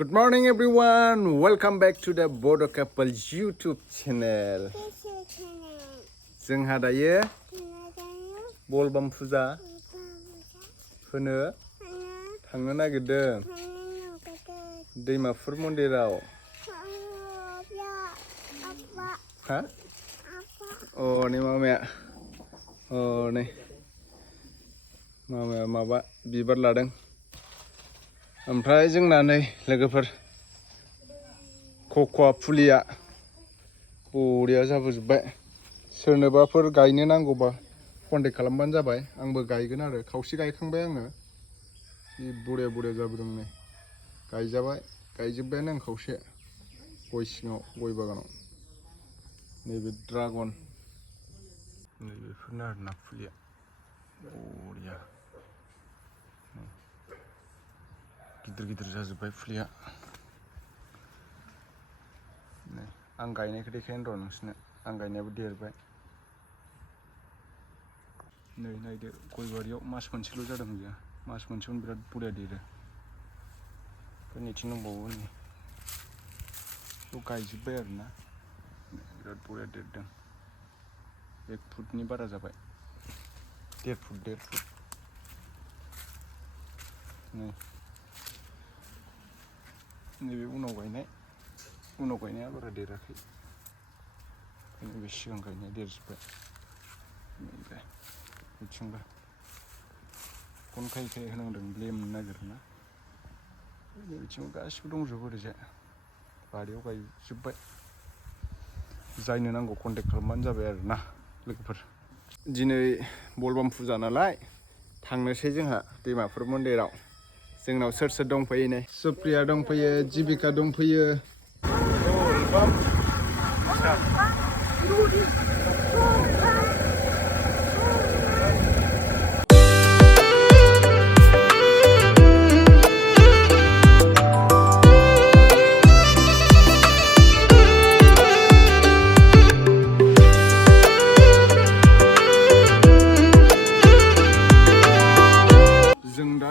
Good morning everyone, welcome back to the Bodo couple YouTube channel. जोंहा दायो Bolbam Puja होनो थांनो नागिरदों Dimapur Mandirao. Ha? Oh, ini mamanya. Oh, nih. Mamanya माबा बिबार लादों. ओमफ्राय जोंना नै लोगोफोर कक'आ फुलिया बरिया जाबोजोबबाय सोरनोबाफोर गायनो नांगौबा कन्टेक्ट खालामबानो जाबाय आंबो गायगोन आरो खावसे गायखांबाय आङो बे बरिया जाबोदों नै गायजाबाय गायजोबबायानो आं खावसे गय सिङाव गय बागानाव नैबे ड्रागन नैबेफोरनो आरोना फुलिया बरिया गिदिर जाजोबबाय फुलिया नै आं गायनायखौ देखायनो र' नोंसोरनो आं गायनायाबो देरबाय नै नायदो गयबारियाव मास मोनसेल' जादों बियो मास मोनसेयावनो बिराद बरिया देरो नैथिं दंबावो नै बेखौ गायजोबबाय आरोना बिराद बरिया देरदों 1 फुटनि बारा जाबाय 1.5 फुट नै नैबे उनाव गायनाया बारा देराखै नैबे सिगां गायनाया देरजोबबाय नैबे बिथिंबो फन खायै होनांदों लेमनो नागिरोना बिथिंबो गासिबो दंजोबो ओरैजाय बारियाव गायजोबबाय जायनो नांगौ कन्टेक्ट खालामबानो जाबाय आरोना लोगोफोर दिनै बलबाम फुजा नालाय थांनोसै जोंहा डिमापुर मन्दिराव जोंनाव सोर दंफैयो नै सुप्रिया दंफैयो जिबिका दंफैयो बोलबाम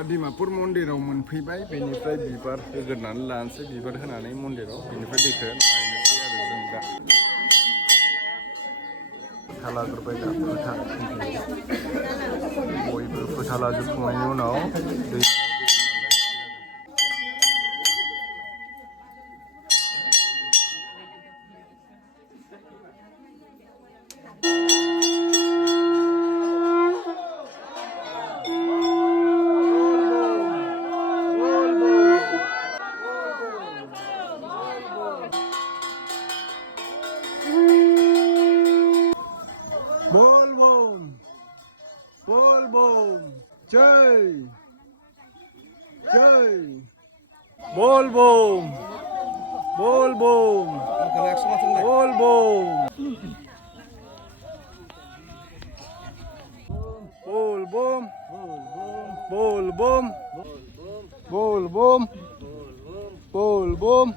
डिमापुर मन्दिराव मोनफैबाय बेनिफ्राय बिबार होग्रोनानै लानोसै बिबार होनानै मन्दिराव बेनिफ्राय दैखौ लायनोसै आरो जों दा फोथा लाग्रोबाय दा बयबो फोथा लाजोबखांनायनि उनाव दै Bolbam jai Bolbam Bolbam Bolbam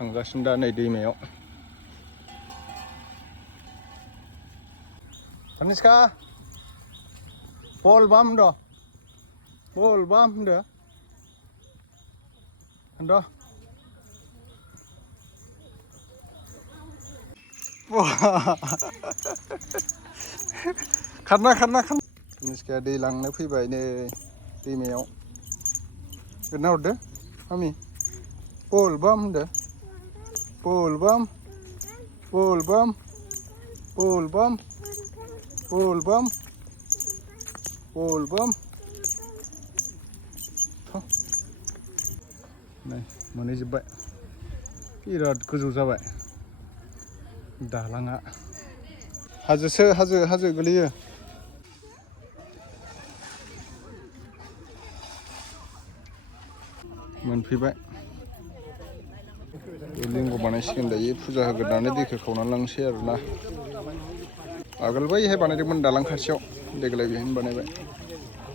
थांगासिनो दा नै दैमायाव Kaniska Bolbam do Bolbam do ando खारना Kaniska दै लांनो फैबाय नै दैमायाव गोरना हरदो मामि Bolbam do Bolbam नै मोनहैजोब्बाय बिराद गोजौ जाबाय दालाङा हाजो गोलैयो मोनफैबाय लिंग बानायसिगोन दायो फुजा होग्रोनानै दैखौ खावनानै लांसै आरोना आगोल बैहाय बानायदोंमोन दालां खाथियाव देग्लाय बेहायनो बानायबाय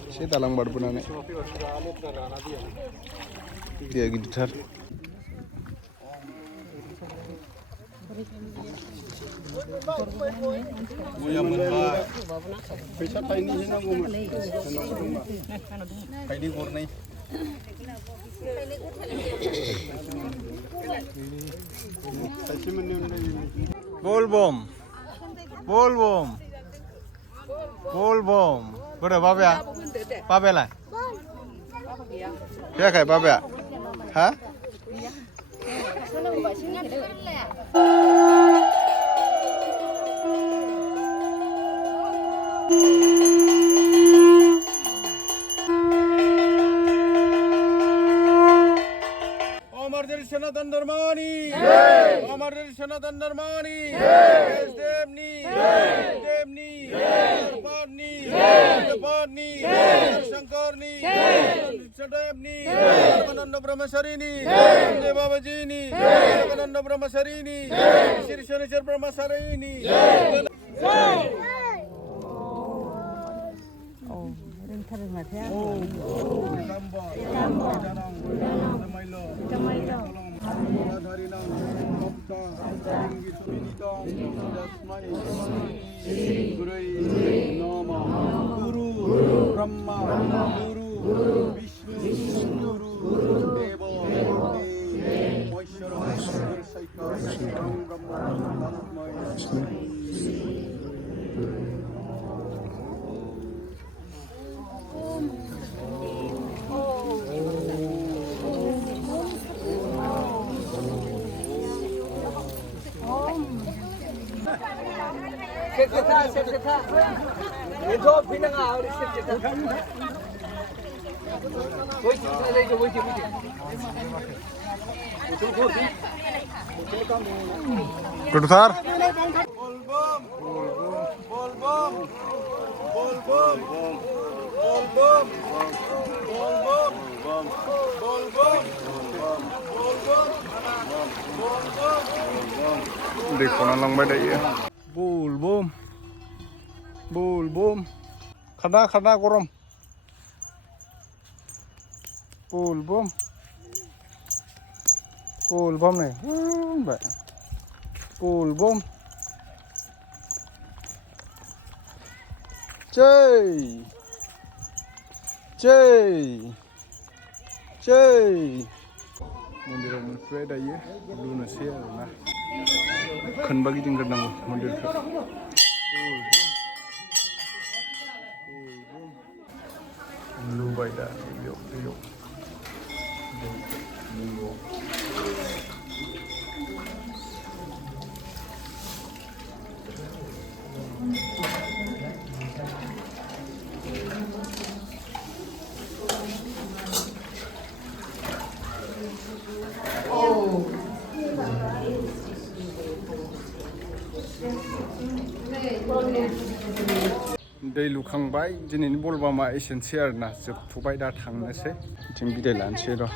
एसे दालां बारबोनानै दैया गिदिरथार फैसा थाइनैसो नांगौमोन थाइनै गरनै Bolbam Bodo babaya lah ya kayak babaya hah Sanatan Dharmani, Amar dari Sanatan Dharmani, Devni, Parni, Sangkarni, Sadevni, Ananda Brahmasarini, Devavajini, Ananda Brahmasarini, Sri Shanichar Brahmasarini. Guru Brahma Guru Vishnu Guru Devo Moishara Saika Sekta. Itu pinang awal sekta. Woi, kita lagi woi. Kudutar. देखो ना लंबा डाइए Bolbam khana gorom Bolbam này vậy Bolbam chơi Mandirao Hwpwibai dayo lunasnya na kan bagi tinggal nang Mandirao Hwpwibai dah yuk दै लुखांबाय दिनैनि बलबामा एसेनोसै आरोना जोबथ'बाय दा थांनोसै बिथिं बिदाय लानोसै र'